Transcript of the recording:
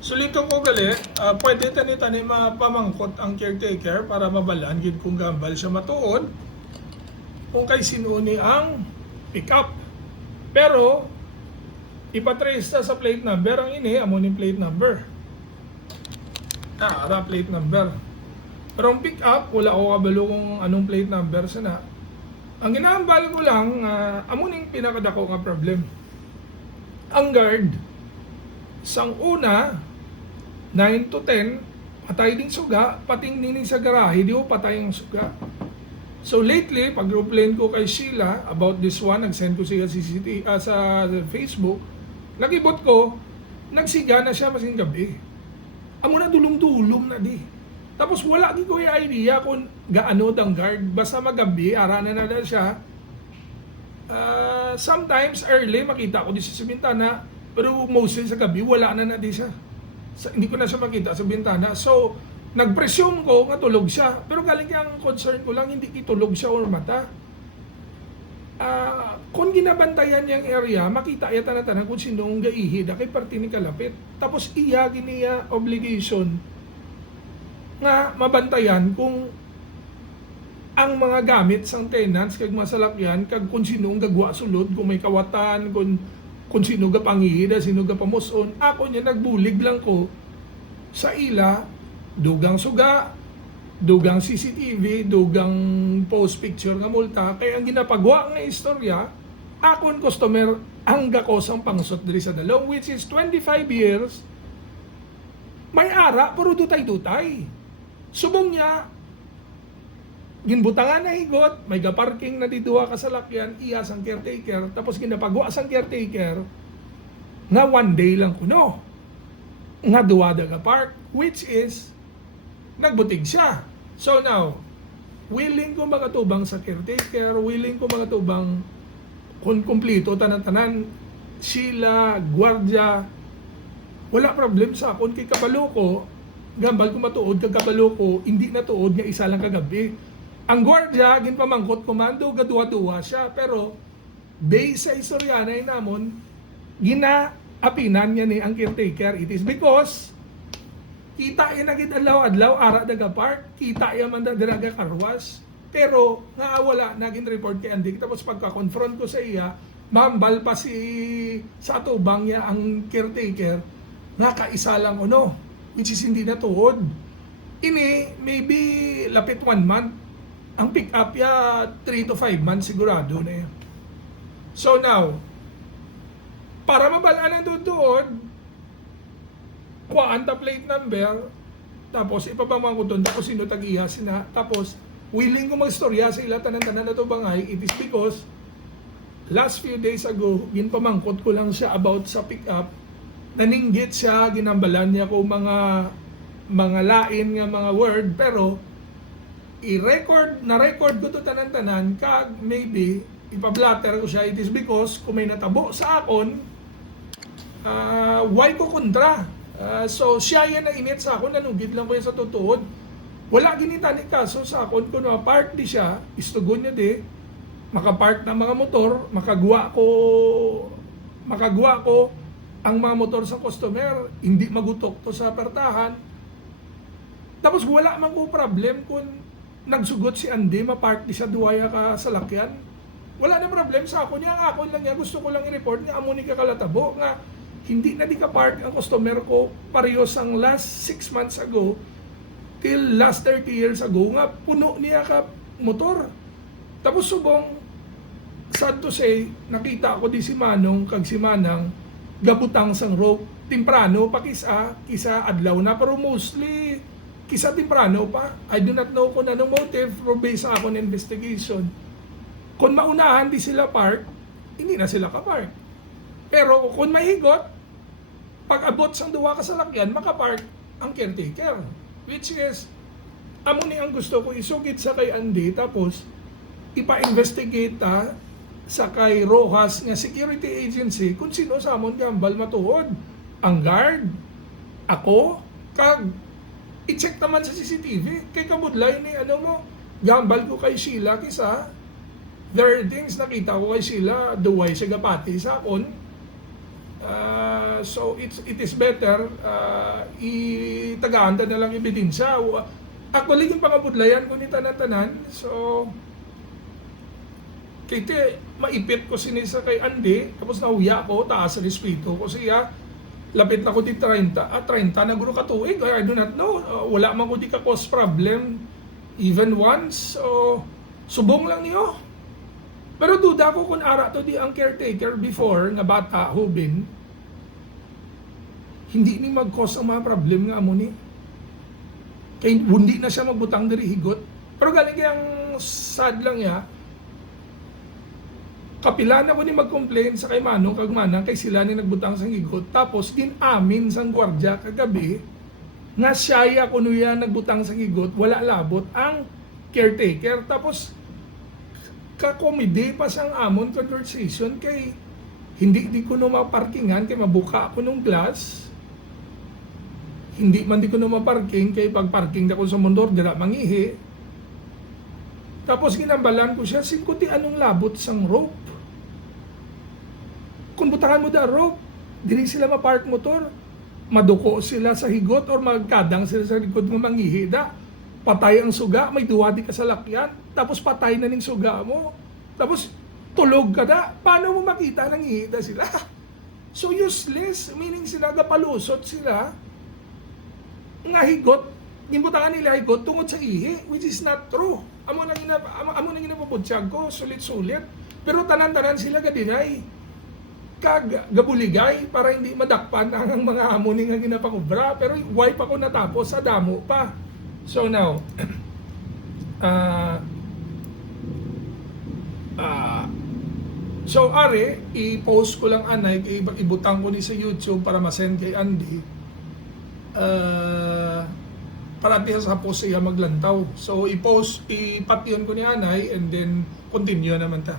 Sulito ko gali, pwede tani mapamangkot ang caretaker para mabalan gid kung gambal siya matuod kung kay sinuni ang pick up. Pero ipatrace ta sa plate number ang ini amo ni plate number. Ara plate number. Pero ang pick up wala ko kabalo kung anong plate number sana. Ang ginaambal ko lang amo ning pinakadako nga problem. Ang guard sang una 9 to 10 patay din suga, pating nini sa garahe di ko patay ang suga. So lately pag aeroplane ko kay Sheila about this one, nag-send ko siya CCTV sa Facebook, nagibot ko nagsiga na siya masing gabi. Amo na dulong-dulong na di. Tapos wala di ko yung idea kung gaano ang guard, basta magabi ara na siya. Sometimes early makita ko di sa bintana, pero mostly sa gabi wala na di siya. Hindi ko na siya makita sa bintana. So, nag-presume ko nga tulog siya. Pero galing ang concern ko lang, hindi kitulog siya or mata. Kung ginabantayan niyang area, makita iya tanatan kung sinong gaihid, kay parte ni kalapit. Tapos iya giniya obligation nga mabantayan kung ang mga gamit sang tenants kag masalakyan kag kung sinong gagwa sulod, kung may kawatan, kung sino ga pangihida, sino ga pamuson. Ako niya nagbulig lang ko sa ila, dugang suga, dugang CCTV, dugang post picture nga multa. Kaya ang ginapagwa nga istorya, akon customer ang gakosang pangsot diri sa dalong, which is 25 years, may ara, pero dutay-dutay. Subong niya, ginbutangan na higot, may gaparking na didua ka sa lakyan, iya sang caretaker, tapos ginapagwa sang caretaker, nga one day lang kuno, nga duwada ka park, which is, nagbutig siya. So now, willing ko magatubang sa caretaker, willing ko magatubang kung kumplito, tanan-tanan, sila, gwardya, wala problem sa akon kay kabalo ko, gambal ko matuod, kag kabalo ko, hindi na tuod nga isa lang kagabi. Ang gwardya, ginpamangkot komando, gaduwa-duwa siya. Pero, based sa istoryanay namon, ginaapinan niya ni ang caretaker. It is because, kita yan naging adlaw-adlaw, ara daga park, kita yan man daraga karwas. Pero, nga wala, naging report kay Andik. Tapos pagka-confront ko sa iya, mambal pa sa atubang niya ang caretaker, nga kaisa lang which is hindi na tuod. Ini, maybe lapit 1 month, ang pick up ya 3 to 5 months sigurado na yan. So now, para mabalaan ang tutuod, kuhaan ta plate number, tapos ipabamang ko doon, tapos sino tagiya sina, tapos willing ko magstorya sa ila tanan-tanan na to bangay. It is because last few days ago, ginpamangkot ko lang siya about sa pick up, naninggit siya, ginambalan niya ko mga lain nga mga word, pero na-record ko to tanan-tanan, kag maybe ipablatter ko siya. It is because kung may natabo sa akon, why ko kontra? So siya yan na init sa akon, nanugid lang ko yan sa tutuod. Wala ginita ni kaso sa akon, kung park di siya, istugon niya di, makapark na mga motor, makagwa ko ang mga motor sa customer, hindi magutok to sa pertahan. Tapos wala man ko problem kung nagsugot si Andy, mapark di sa duwaya ka sa lakyan. Wala na problem sa ako niya. Ako lang niya, gusto ko lang i-report nga amo ni kakalatabo nga hindi na di ka park ang customer ko parehos ang last 6 months ago till last 30 years ago nga puno niya ka motor. Tapos subong, sad to say, nakita ko di si Manong kag si Manang gabutang sang rope. Timprano pa kisa adlaw na, pero mostly kisa timprano pa. I do not know kung anong motive, pero based sa akong investigation. Kung maunahan di sila park, hindi na sila ka-park. Pero kung may higot, pag abot sang duwa ka sa lakyan, makapark ang caretaker. Which is, amo ni ang gusto ko isugit sa kay Andy, tapos ipa-investigate sa kay Rojas nga security agency kung sino sa amon gambal matuod. Ang guard, ako, kag i-check naman sa CCTV. Kay kabudlay ni gambal ko kay Sheila kisa there are things nakita ko kay Sheila, duway siya gapati sa akon. So it is better itagahan ta na lang ebidensya. Actually, yung pangabudlayan ko ni tanan-tanan, so kaya maipit ko sinisa kay Andy, tapos nahuya ko, taas sa respeto ko siya, lapit na ko di 30, 30 na guro katuig, I do not know, wala man ko di ka cause problem, even once, so subong lang niyo. Pero duda ko kung ara to di ang caretaker before, nga bata, hubin, hindi ni mag-cause ang mga problem nga amo ni. Kaya hindi na siya magbutang diri higot. Pero galing kayang sad lang ya, kapilan ako ni mag-complain sa kay Manong kag Manang kay sila ni nagbutang sang higot. Tapos ginamin sang gwardya kagabi nga siya kuno yan nagbutang sang higot, wala labot ang caretaker. Tapos kakomedy pa sang amon conversation kay hindi di ko no maparkingan kay mabuka ako nung glass. Hindi man di ko na maparking kay pag-parking na ko sa Mondor, dira mangihi. Tapos ginambalan ko siya, singkuti anong labot sang rope. Kung butangan mo da rope, dili sila mapark motor, maduko sila sa higot or magkadang sila sa likod ng mangihi da. Patay ang suga, may duwadi ka sa lakyan, tapos patay na ning suga mo. Tapos tulog ka da, paano mo makita nang ihida sila? So useless, meaning sila gapalusot sila, nga higot, gimbutangan nila higot tungod sa ihi, which is not true. Amo nang ginapabutyag ko, sulit-sulit. Pero tanan-tanan sila gadinay. Gabuligay para hindi madakpan ang mga amo nga ginapakubra. Pero why pa ko natapos sa damo pa. So now, so are, i-post ko lang anay, ibutang ko ni sa YouTube para masend kay Andy. Parati sa post siya maglantaw. So i-post, ipatyon ko ni Anay and then continue naman ta.